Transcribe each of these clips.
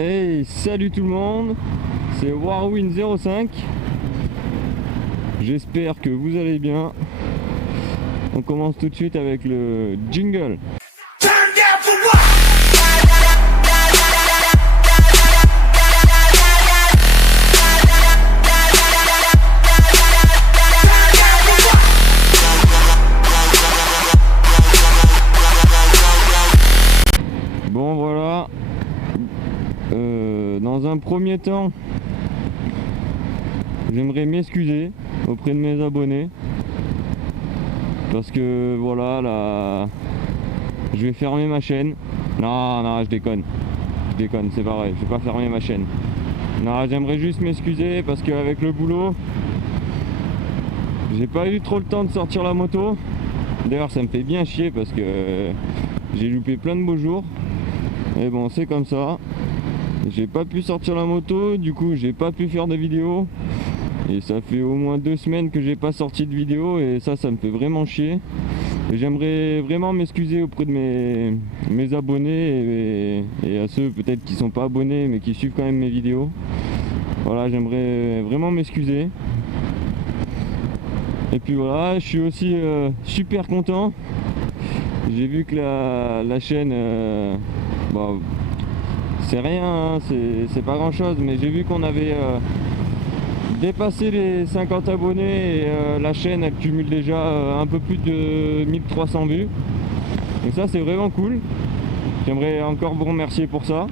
Hey, salut tout le monde, c'est Warwin05. J'espère que vous allez bien. On commence tout de suite avec le jingle. Bon voilà, dans un premier temps, j'aimerais m'excuser auprès de mes abonnés parce que voilà, là, je vais fermer ma chaîne. Non, je déconne, c'est pas vrai, je vais pas fermer ma chaîne. Non, j'aimerais juste m'excuser parce qu'avec le boulot, j'ai pas eu trop le temps de sortir la moto. D'ailleurs, ça me fait bien chier parce que j'ai loupé plein de beaux jours. Et bon, c'est comme ça. J'ai pas pu sortir la moto, du coup j'ai pas pu faire de vidéo. Et ça fait au moins 2 semaines que j'ai pas sorti de vidéo et ça me fait vraiment chier. Et j'aimerais vraiment m'excuser auprès de mes abonnés et à ceux peut-être qui sont pas abonnés mais qui suivent quand même mes vidéos. Voilà, j'aimerais vraiment m'excuser. Et puis voilà, je suis aussi super content. J'ai vu que la chaîne, bon, c'est rien, hein, c'est pas grand chose, mais j'ai vu qu'on avait dépassé les 50 abonnés et la chaîne elle cumule déjà un peu plus de 1300 vues. Donc ça c'est vraiment cool. J'aimerais encore vous remercier pour ça.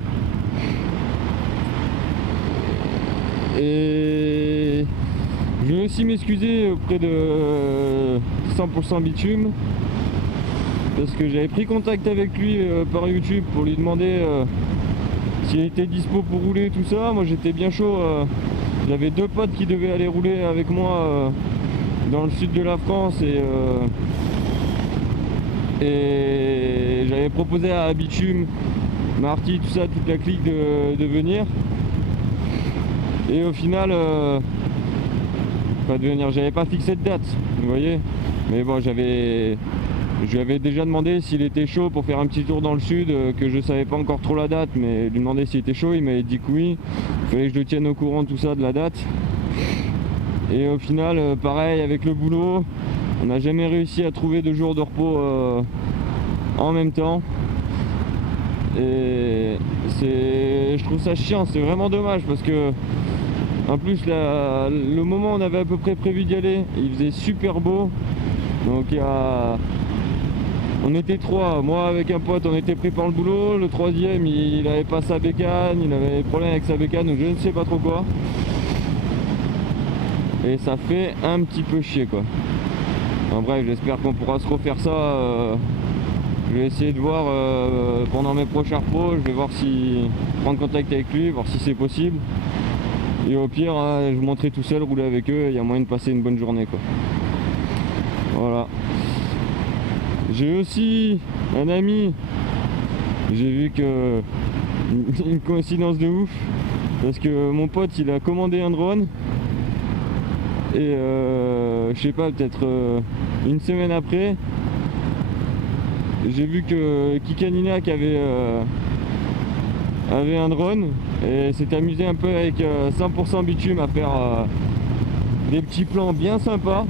Et je vais aussi m'excuser auprès de 100% Bitume parce que j'avais pris contact avec lui par YouTube pour lui demander s'il était dispo pour rouler tout ça. Moi j'étais bien chaud, j'avais 2 potes qui devaient aller rouler avec moi dans le sud de la France et j'avais proposé à Bitume, Marty, tout ça, toute la clique de venir. Et au final, pas de venir, j'avais pas fixé de date, vous voyez. Mais bon, je lui avais déjà demandé s'il était chaud pour faire un petit tour dans le sud, que je savais pas encore trop la date, mais lui demander s'il était chaud, il m'avait dit que oui. Il fallait que je le tienne au courant de tout ça, de la date. Et au final, pareil avec le boulot, on n'a jamais réussi à trouver 2 jours de repos en même temps. Et je trouve ça chiant, c'est vraiment dommage parce que en plus le moment où on avait à peu près prévu d'y aller, il faisait super beau. Donc on était 3, moi avec un pote on était pris par le boulot, le 3e il avait pas sa bécane, il avait des problèmes avec sa bécane ou je ne sais pas trop quoi. Et ça fait un petit peu chier quoi. En bref, j'espère qu'on pourra se refaire ça. Je vais essayer de voir pendant mes prochains repos, je vais voir si prendre contact avec lui, voir si c'est possible. Et au pire, je vous montrerai tout seul, rouler avec eux, il y a moyen de passer une bonne journée quoi. Voilà. J'ai aussi un ami, j'ai vu que une coïncidence de ouf, parce que mon pote il a commandé un drone et je sais pas, peut-être une semaine après, j'ai vu que Kikaninac avait un drone et s'est amusé un peu avec 100% Bitume à faire des petits plans bien sympas.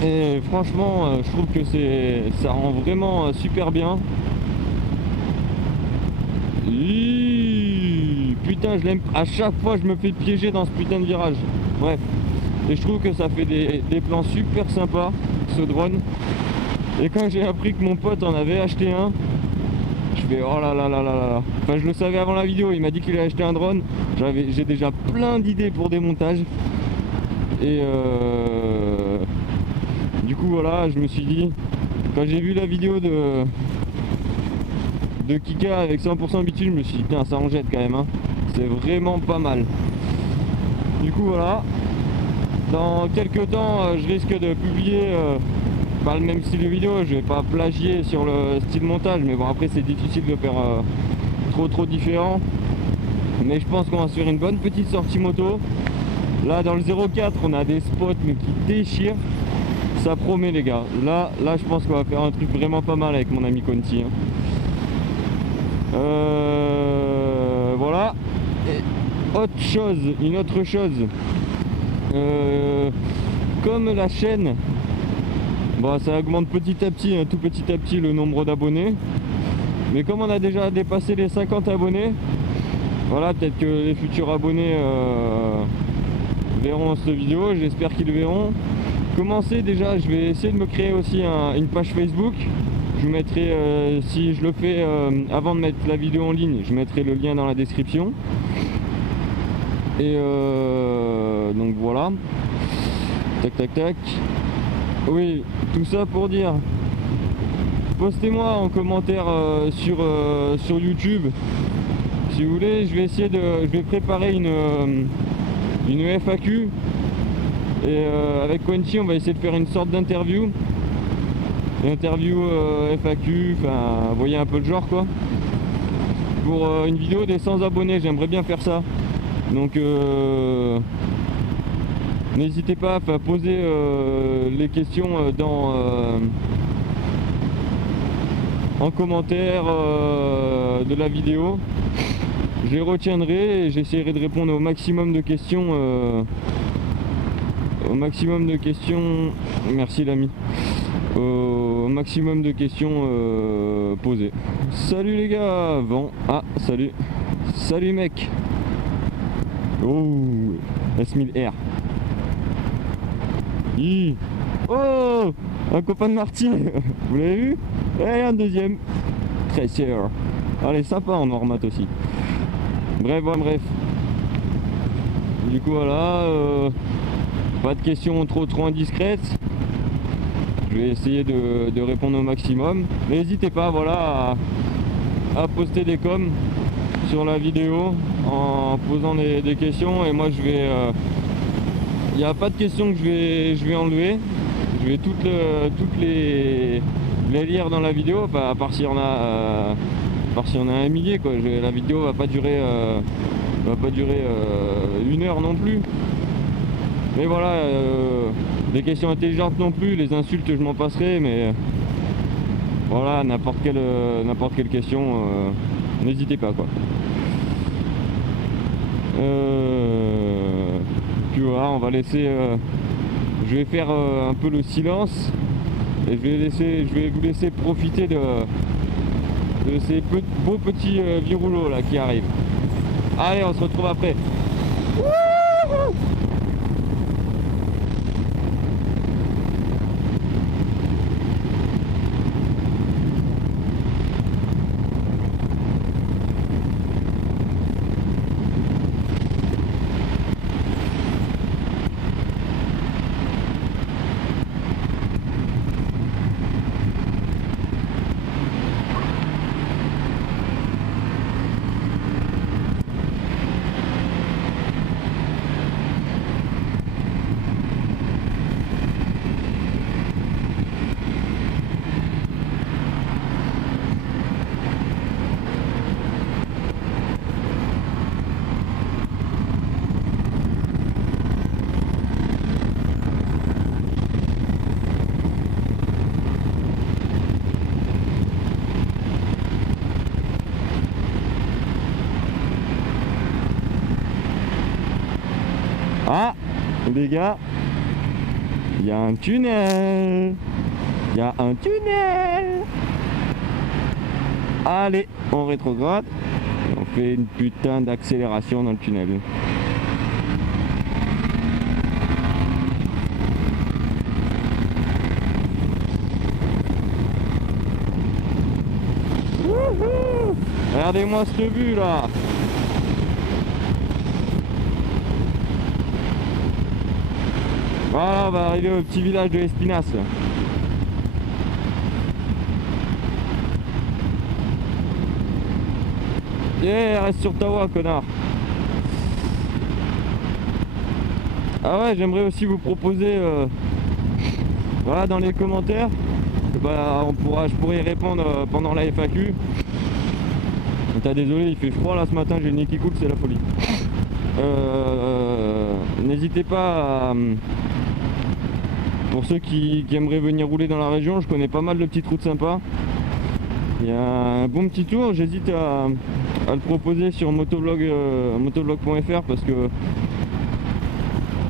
Et franchement, je trouve que ça rend vraiment super bien. Putain, je l'aime. À chaque fois, je me fais piéger dans ce putain de virage. Bref. Et je trouve que ça fait des plans super sympas, ce drone. Et quand j'ai appris que mon pote en avait acheté un, je fais oh là là là là là. Enfin, je le savais avant la vidéo. Il m'a dit qu'il avait acheté un drone. J'ai déjà plein d'idées pour des montages. Et du coup voilà, je me suis dit, quand j'ai vu la vidéo de Kika avec 100% Bitume, je me suis dit putain, ça en jette quand même hein. C'est vraiment pas mal. Du coup voilà, dans quelques temps je risque de publier pas le même style de vidéo, je vais pas plagier sur le style montage, mais bon après c'est difficile de faire trop différent. Mais je pense qu'on va se faire une bonne petite sortie moto. Là dans le 04 on a des spots mais qui déchirent. Ça promet les gars. Là je pense qu'on va faire un truc vraiment pas mal avec mon ami Conti hein. une autre chose. Comme la chaîne, bon, ça augmente petit à petit, hein, tout petit à petit le nombre d'abonnés. Mais comme on a déjà dépassé les 50 abonnés, voilà, peut-être que les futurs abonnés verront cette vidéo, j'espère qu'ils le verront. Commencez déjà, je vais essayer de me créer aussi une page Facebook. Je vous mettrai, si je le fais avant de mettre la vidéo en ligne, je mettrai le lien dans la description. Et donc voilà. Tac tac tac. Oui, tout ça pour dire, postez-moi en commentaire sur YouTube si vous voulez. Je vais préparer une FAQ et avec Quenchi on va essayer de faire une sorte d'interview FAQ, enfin vous voyez un peu le genre quoi, pour une vidéo des 100 abonnés. J'aimerais bien faire ça, donc n'hésitez pas à poser les questions en commentaire de la vidéo. Je les retiendrai et j'essaierai de répondre au maximum de questions. Merci l'ami. Au maximum de questions posées. Salut les gars. Bon, ah salut. Salut mec. Oh, S1000R. Oh, un copain de Marty. Vous l'avez vu? Et un deuxième. Très sûr. Allez, sympa en normat aussi. Bref. Du coup voilà, pas de questions trop indiscrètes. Je vais essayer de répondre au maximum. N'hésitez pas, voilà, à poster des coms sur la vidéo en posant des questions. Et moi je vais, il n'y a pas de questions que je vais enlever. Je vais toutes les lire dans la vidéo, à part s'il y en a. Si on a un millier quoi, la vidéo va pas durer une heure non plus. Mais voilà, des questions intelligentes non plus, les insultes je m'en passerai, mais voilà, n'importe quelle question, n'hésitez pas quoi. Puis voilà, on va laisser, je vais faire un peu le silence et je vais vous laisser profiter de ces beaux petits viroulots là qui arrivent. Allez, on se retrouve après. Wouhou! Ah, les gars, il y a un tunnel. Il y a un tunnel. Allez, on rétrograde. On fait une putain d'accélération dans le tunnel. Wouhou! Regardez-moi cette vue là. Voilà, on va arriver au petit village de Espinasse. Yeah, reste sur ta voie, connard. Ah ouais, j'aimerais aussi vous proposer, voilà, dans les commentaires, bah, je pourrais y répondre pendant la FAQ. Désolé, il fait froid là ce matin, j'ai le nez qui coule, c'est la folie. N'hésitez pas à... Pour ceux qui aimeraient venir rouler dans la région, je connais pas mal de petites routes sympas. Il y a un bon petit tour, j'hésite à le proposer sur motovlog.fr parce que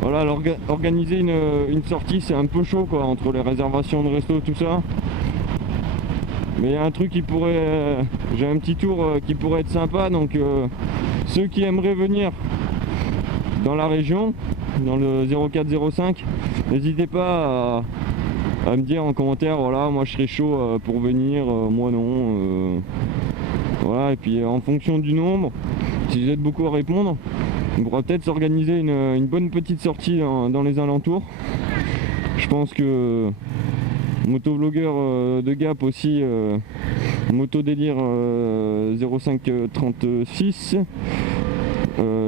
voilà, organiser une sortie c'est un peu chaud quoi, entre les réservations de resto tout ça. Mais il y a un truc qui pourrait, j'ai un petit tour qui pourrait être sympa, donc ceux qui aimeraient venir dans la région, dans le 0405, n'hésitez pas à me dire en commentaire, voilà, moi je serais chaud pour venir, moi non. Voilà, et puis en fonction du nombre, si vous êtes beaucoup à répondre, on pourra peut-être s'organiser une bonne petite sortie dans les alentours. Je pense que motovlogueur de Gap aussi, Motodélire 0536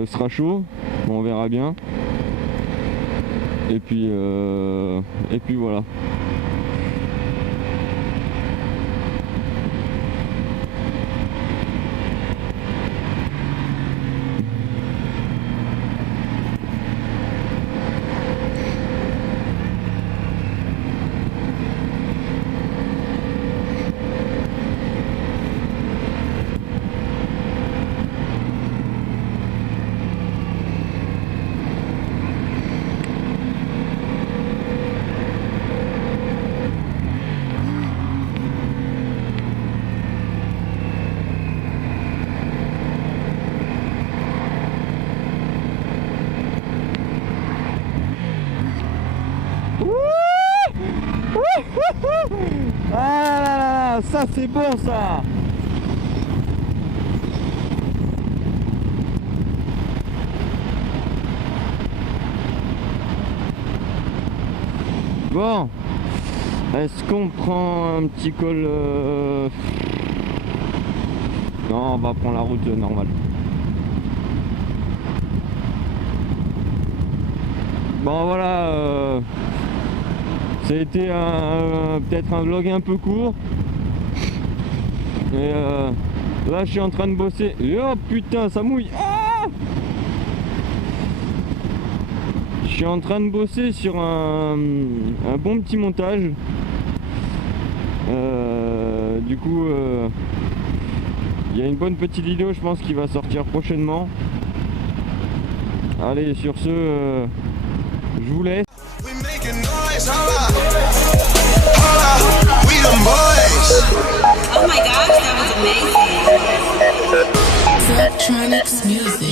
sera chaud, bon, on verra bien. Et puis voilà. Ah là là là, ça c'est bon ça. Bon, est-ce qu'on prend un petit col Non, on va prendre la route normale. Bon voilà, ça a été peut-être un vlog un peu court. Et là je suis en train de bosser. Et oh putain, ça mouille. Ah, je suis en train de bosser sur un bon petit montage. Du coup, il y a une bonne petite vidéo, je pense, qui va sortir prochainement. Allez, sur ce, je vous laisse. Oh my gosh, that was amazing. Electronics music.